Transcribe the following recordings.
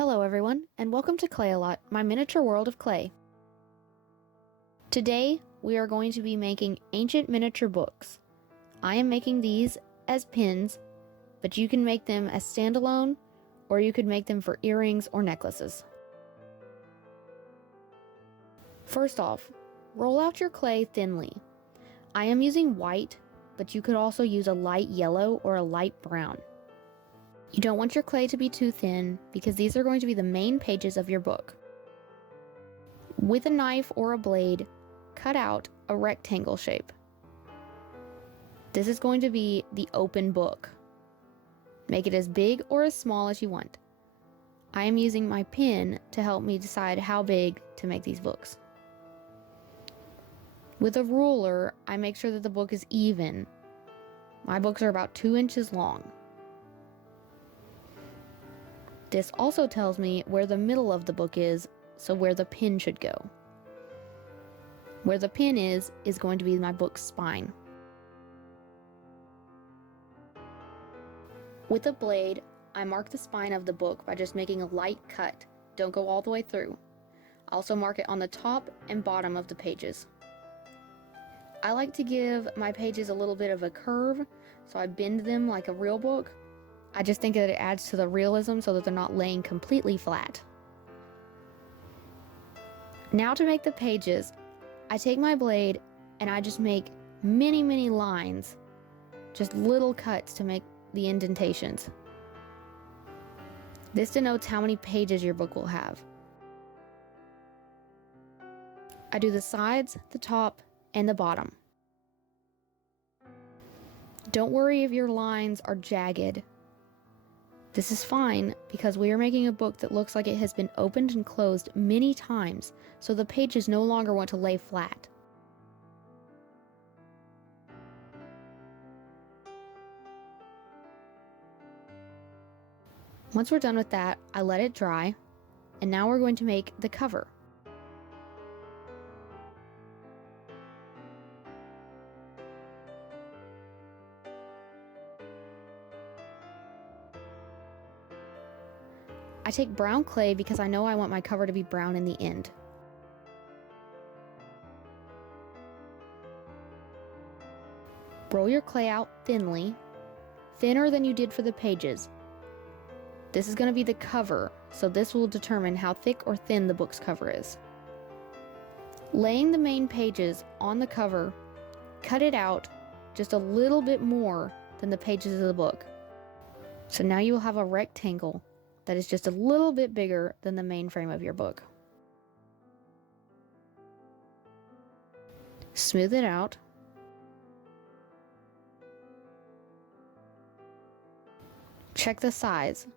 Hello everyone, and welcome to Clayalotte, my miniature world of clay. Today, we are going to be making ancient miniature books. I am making these as pins, but you can make them as standalone, or you could make them for earrings or necklaces. First off, roll out your clay thinly. I am using white, but you could also use a light yellow or a light brown. You don't want your clay to be too thin because these are going to be the main pages of your book. With a knife or a blade, cut out a rectangle shape. This is going to be the open book. Make it as big or as small as you want. I am using my pen to help me decide how big to make these books. With a ruler, I make sure that the book is even. My books are about 2 inches long. This also tells me where the middle of the book is, so where the pin should go. Where the pin is going to be my book's spine. With a blade, I mark the spine of the book by just making a light cut. Don't go all the way through. I also mark it on the top and bottom of the pages. I like to give my pages a little bit of a curve, so I bend them like a real book. I just think that it adds to the realism so that they're not laying completely flat. Now to make the pages, I take my blade and I just make many lines, just little cuts to make the indentations. This denotes how many pages your book will have. I do the sides, the top, and the bottom. Don't worry if your lines are jagged. This is fine because we are making a book that looks like it has been opened and closed many times, so the pages no longer want to lay flat. Once we're done with that, I let it dry, and now we're going to make the cover. I take brown clay because I know I want my cover to be brown in the end. Roll your clay out thinly, thinner than you did for the pages. This is going to be the cover, so this will determine how thick or thin the book's cover is. Laying the main pages on the cover, cut it out just a little bit more than the pages of the book. So now you will have a rectangle that is just a little bit bigger than the main frame of your book. Smooth it out. Check the size.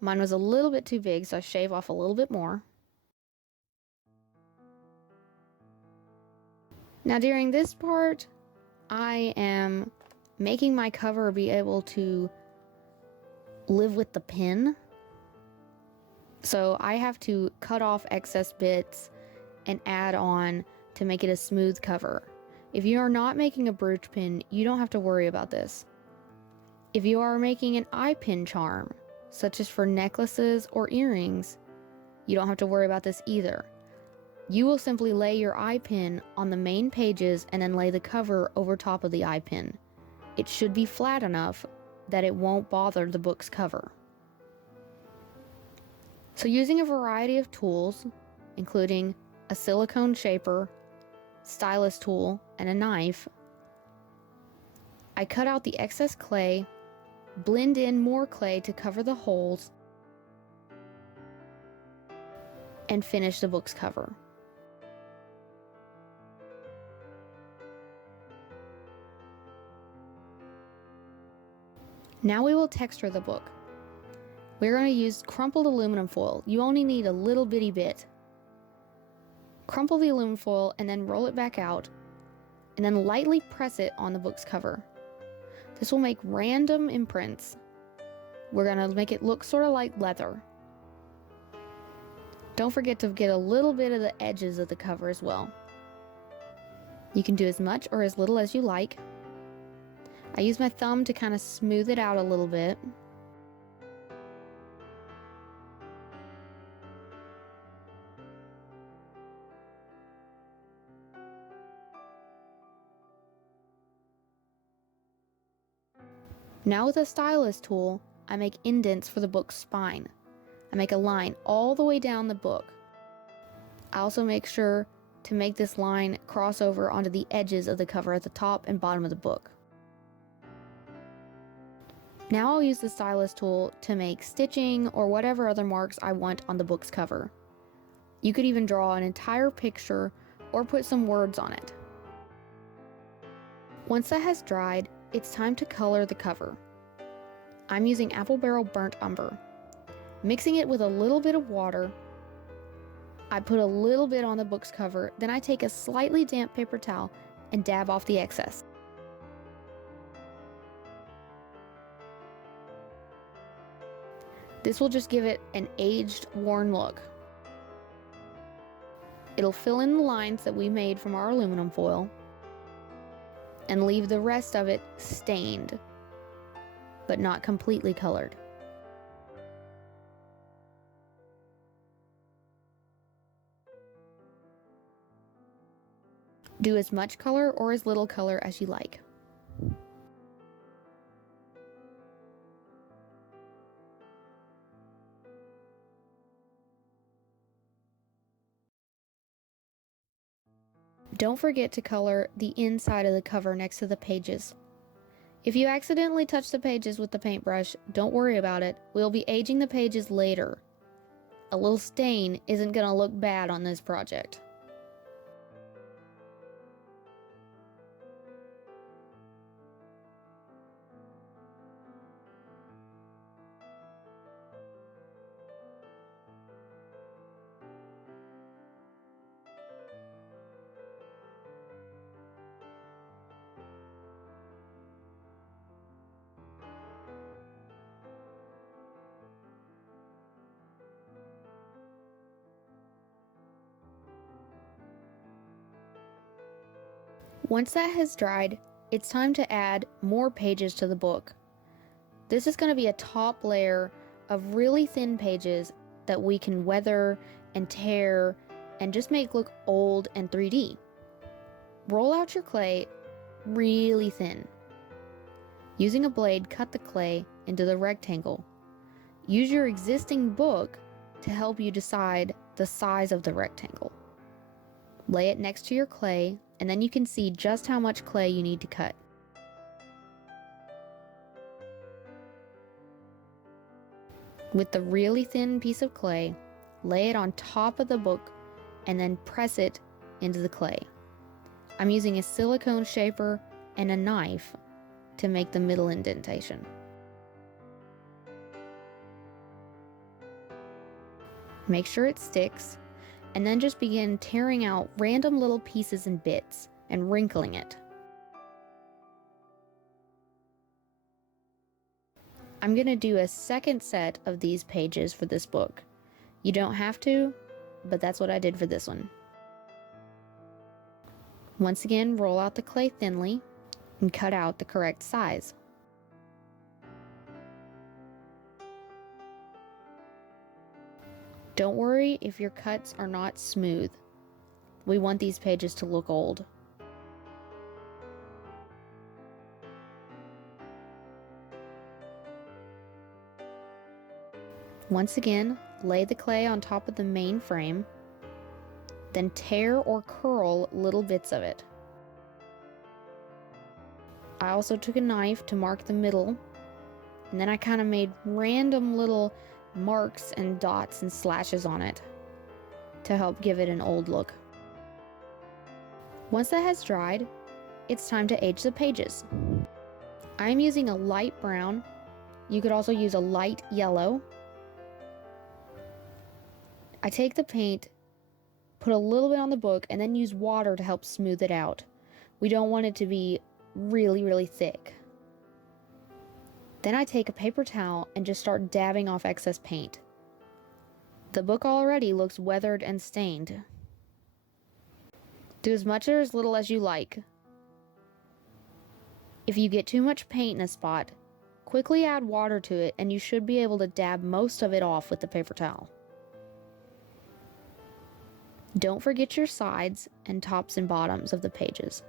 Mine was a little bit too big, so I shave off a little bit more. Now during this part, I am making my cover be able to live with the pen. So I have to cut off excess bits and add on to make it a smooth cover. If you are not making a brooch pin, you don't have to worry about this. If you are making an eye pin charm, such as for necklaces or earrings, you don't have to worry about this either. You will simply lay your eye pin on the main pages and then lay the cover over top of the eye pin. It should be flat enough that it won't bother the book's cover. So using a variety of tools, including a silicone shaper, stylus tool, and a knife, I cut out the excess clay, blend in more clay to cover the holes, and finish the book's cover. Now we will texture the book. We're going to use crumpled aluminum foil. You only need a little bitty bit. Crumple the aluminum foil and then roll it back out, and then lightly press it on the book's cover. This will make random imprints. We're going to make it look sort of like leather. Don't forget to get a little bit of the edges of the cover as well. You can do as much or as little as you like. I use my thumb to kind of smooth it out a little bit. Now with a stylus tool, I make indents for the book's spine. I make a line all the way down the book. I also make sure to make this line cross over onto the edges of the cover at the top and bottom of the book. Now I'll use the stylus tool to make stitching or whatever other marks I want on the book's cover. You could even draw an entire picture or put some words on it. Once that has dried, it's time to color the cover. I'm using Barrel Burnt Umber. Mixing it with a little bit of water, I put a little bit on the book's cover, then I take a slightly damp paper towel and dab off the excess. This will just give it an aged, worn look. It'll fill in the lines that we made from our aluminum foil and leave the rest of it stained, but not completely colored. Do as much color or as little color as you like. Don't forget to color the inside of the cover next to the pages. If you accidentally touch the pages with the paintbrush, don't worry about it. We'll be aging the pages later. A little stain isn't going to look bad on this project. Once that has dried, it's time to add more pages to the book. This is going to be a top layer of really thin pages that we can weather and tear and just make look old and 3D. Roll out your clay really thin. Using a blade, cut the clay into the rectangle. Use your existing book to help you decide the size of the rectangle. Lay it next to your clay, and then you can see just how much clay you need to cut. With the really thin piece of clay, lay it on top of the book and then press it into the clay. I'm using a silicone shaper and a knife to make the middle indentation. Make sure it sticks, and then just begin tearing out random little pieces and bits and wrinkling it. I'm going to do a second set of these pages for this book. You don't have to, but that's what I did for this one. Once again, roll out the clay thinly and cut out the correct size. Don't worry if your cuts are not smooth. We want these pages to look old. Once again, lay the clay on top of the main frame, then tear or curl little bits of it. I also took a knife to mark the middle, and then I kind of made random little marks and dots and slashes on it to help give it an old look. Once that has dried, it's time to age the pages. I'm using a light brown. You could also use a light yellow. I take the paint, put a little bit on the book, and then use water to help smooth it out. We don't want it to be really, really thick. Then I take a paper towel and just start dabbing off excess paint. The book already looks weathered and stained. Do as much or as little as you like. If you get too much paint in a spot, quickly add water to it and you should be able to dab most of it off with the paper towel. Don't forget your sides and tops and bottoms of the pages.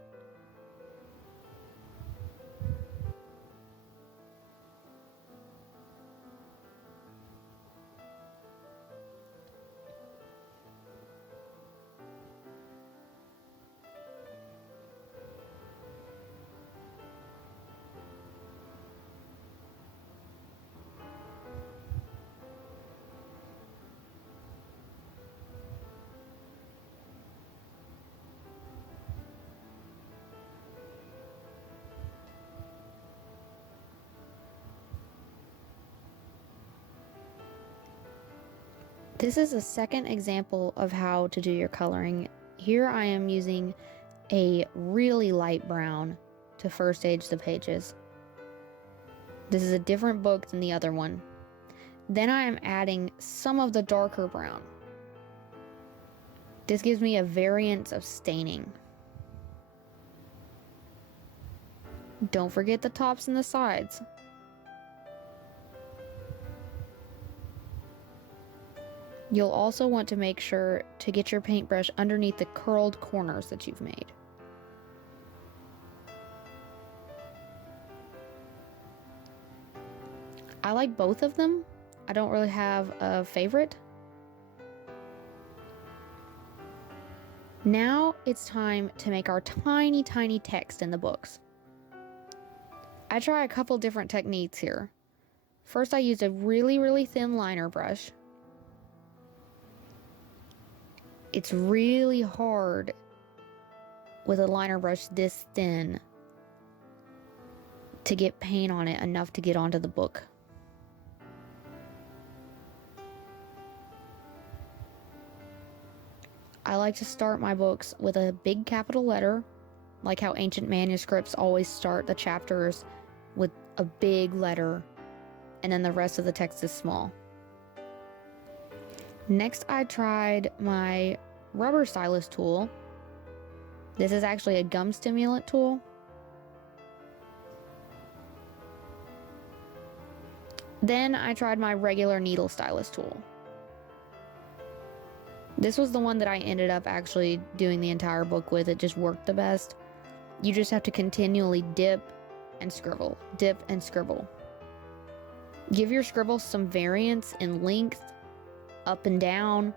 This is a second example of how to do your coloring. Here I am using a really light brown to first stage the pages. This is a different book than the other one. Then I am adding some of the darker brown. This gives me a variance of staining. Don't forget the tops and the sides. You'll also want to make sure to get your paintbrush underneath the curled corners that you've made. I like both of them. I don't really have a favorite. Now it's time to make our tiny, tiny text in the books. I try a couple different techniques here. First, I use a really, really thin liner brush. It's really hard with a liner brush this thin to get paint on it enough to get onto the book. I like to start my books with a big capital letter, like how ancient manuscripts always start the chapters with a big letter, and then the rest of the text is small. Next, I tried my rubber stylus tool. This is actually a gum stimulant tool. Then I tried my regular needle stylus tool. This was the one that I ended up actually doing the entire book with. It just worked the best. You just have to continually dip and scribble, dip and scribble. Give your scribble some variance in length, up and down.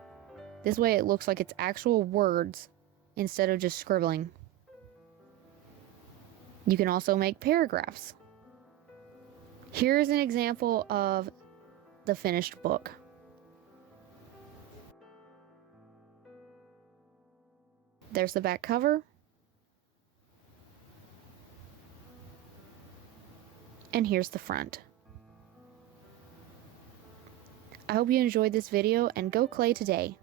This way it looks like it's actual words instead of just scribbling. You can also make paragraphs. Here's an example of the finished book. There's the back cover. And here's the front. I hope you enjoyed this video and go clay today.